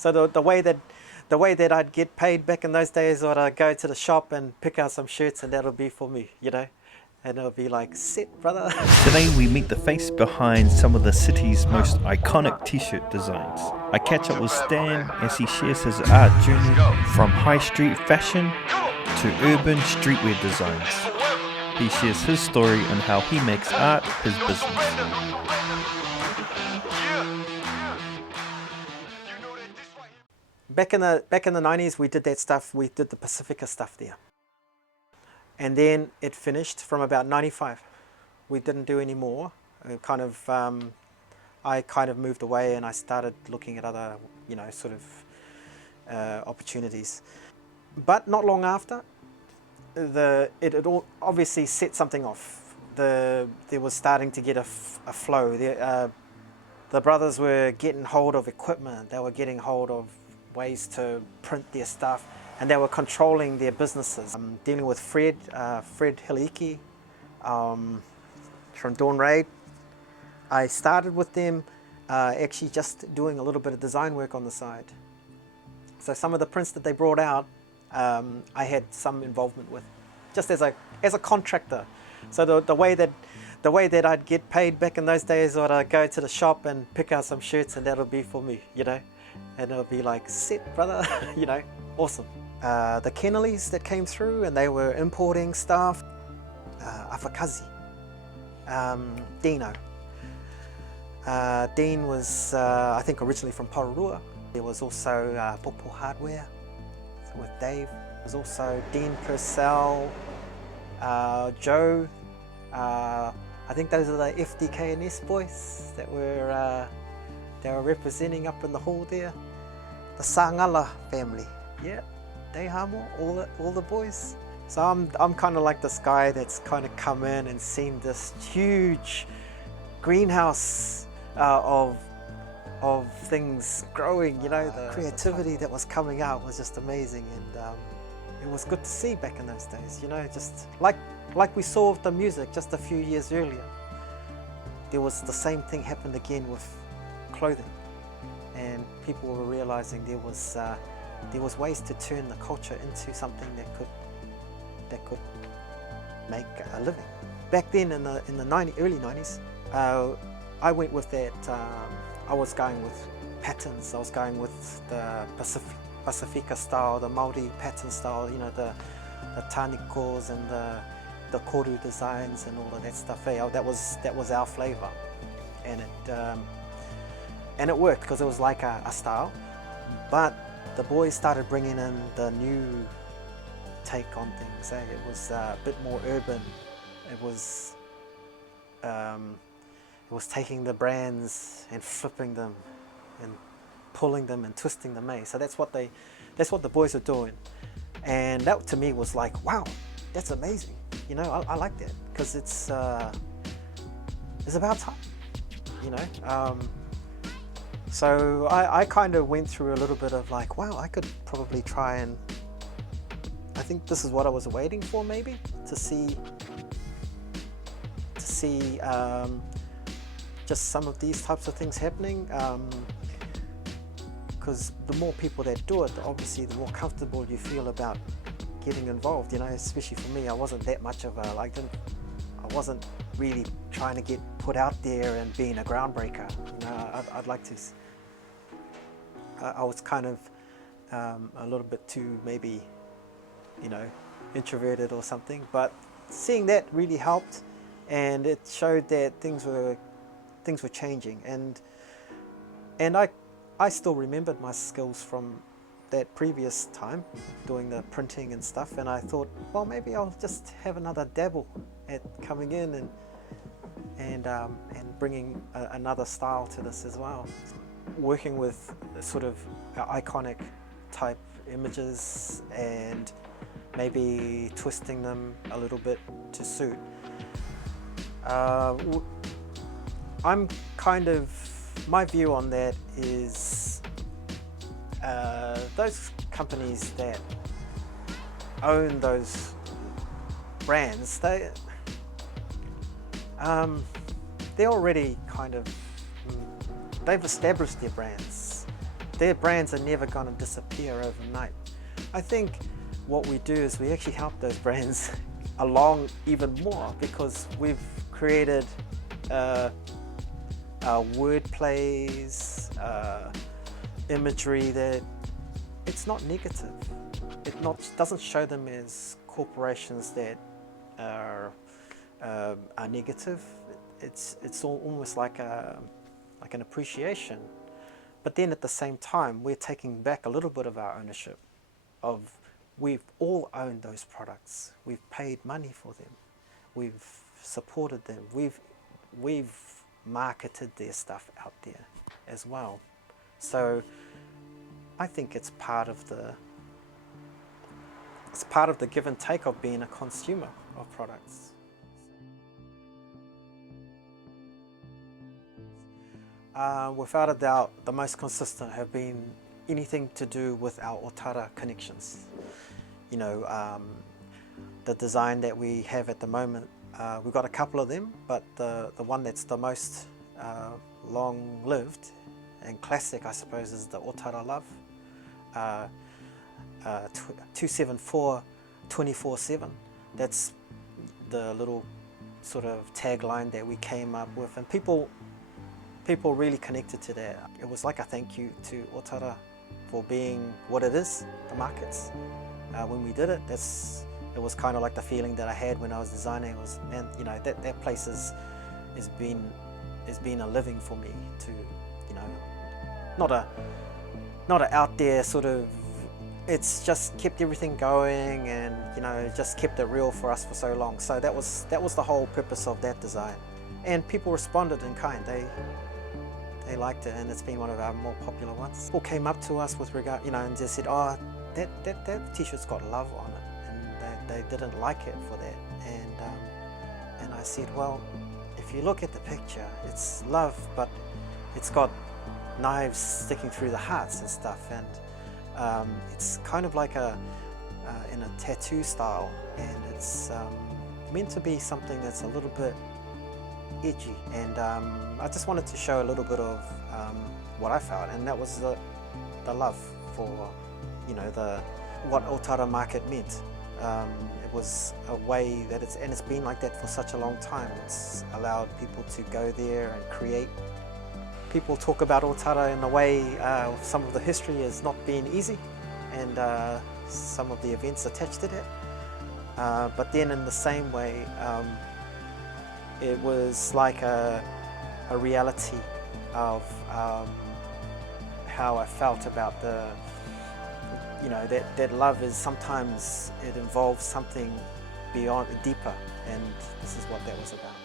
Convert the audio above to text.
So the way that I'd get paid back in those days, I'd go to the shop and pick out some shirts, and that'll be for me, and it'll be like, "Sit, brother." Today we meet the face behind some of the city's most iconic t-shirt designs. I catch up with Stan as he shares his art journey from high street fashion to urban streetwear designs. He shares his story and how he makes art his business. Back in the 90s, we did that stuff. We did the Pacifica stuff there, and then it finished from about 95. We didn't do any more. I kind of moved away, and I started looking at other, opportunities. But not long after, it all obviously set something off. There was starting to get a flow. The brothers were getting hold of equipment. They were getting hold of ways to print their stuff, and they were controlling their businesses. Dealing with Fred Hiliki from Dawn Raid. I started with them actually just doing a little bit of design work on the side. So some of the prints that they brought out, I had some involvement with, just as a contractor. So the way that I'd get paid back in those days, I'd go to the shop and pick out some shirts, and that'll be for me, and it'll be like, "Sit, brother," awesome. The Kennelys that came through, and they were importing stuff. Afakazi, Dino. Dean was, I think, originally from Pararua. There was also Popo Hardware with Dave. There was also Dean Purcell, Joe. I think those are the FDK&S boys that were representing up in the hall there. The Sangala family, yeah, they hamo, all the boys. So I'm kind of like this guy that's kind of come in and seen this huge greenhouse of things growing. The creativity that was coming out was just amazing, and it was good to see back in those days. Just like we saw with the music just a few years earlier. There was the same thing happened again with clothing, and people were realizing there was ways to turn the culture into something that could make a living. Back then in the early 90s, I went with that. I was going with patterns. I was going with the Pacifica style, the Māori pattern style. The tanikos and the koru designs and all of that stuff. That was our flavor, and it worked because it was like a style. But the boys started bringing in the new take on things. It was a bit more urban. It was taking the brands and flipping them and pulling them and twisting them. So that's what the boys are doing, and that to me was like, wow, that's amazing. I like that because it's about time. So I kind of went through a little bit of like, wow, I could probably try, and I think this is what I was waiting for, maybe to see just some of these types of things happening, because the more people that do it, obviously the more comfortable you feel about getting involved. Especially for me, I wasn't that much of I wasn't really trying to get put out there and being a groundbreaker. I'd like to. I was kind of a little bit too maybe, introverted or something. But seeing that really helped, and it showed that things were changing, and I still remembered my skills from that previous time doing the printing and stuff, and I thought, well, maybe I'll just have another dabble at coming in and bringing another style to this as well. Working with sort of iconic type images and maybe twisting them a little bit to suit. I'm kind of, my view on that is those companies that own those brands, they're already kind of, they've established their brands. Their brands are never going to disappear overnight. I think what we do is we actually help those brands along even more, because we've created word plays, imagery that it's not negative. It doesn't show them as corporations that are negative. It's almost like an appreciation. But then at the same time, we're taking back a little bit of our ownership of, we've all owned those products. We've paid money for them. We've supported them. We've marketed their stuff out there as well. So I think it's part of the give and take of being a consumer of products. Without a doubt, the most consistent have been anything to do with our Otara connections. You know, the design that we have at the moment, we've got a couple of them, but the one that's the most long-lived and classic, I suppose, is the Otara Love. 274 24/7. That's the little sort of tagline that we came up with, and people really connected to that. It was like a thank you to Otara for being what it is, the markets. When we did it, it was kind of like the feeling that I had when I was designing. It was, man, you know, that place has been a living for me to, you know, not a out there sort of. It's just kept everything going, and you know, just kept it real for us for so long. So that was the whole purpose of that design, and people responded in kind. They liked it, and it's been one of our more popular ones. People came up to us with regard, you know, and just said, "Oh, that t-shirt's got love on it," and they didn't like it for that. And I said, well, if you look at the picture, it's love, but it's got knives sticking through the hearts and stuff, and it's kind of like in a tattoo style, and it's meant to be something that's a little bit edgy, and I just wanted to show a little bit of what I felt, and that was the love for, you know, what Otara market meant. It was a way that it's been like that for such a long time. It's allowed people to go there and create. People talk about Otara in a way, some of the history has not been easy, and some of the events attached to that. But then in the same way, it was like a reality of how I felt about you know, that love is sometimes, it involves something beyond, deeper, and this is what that was about.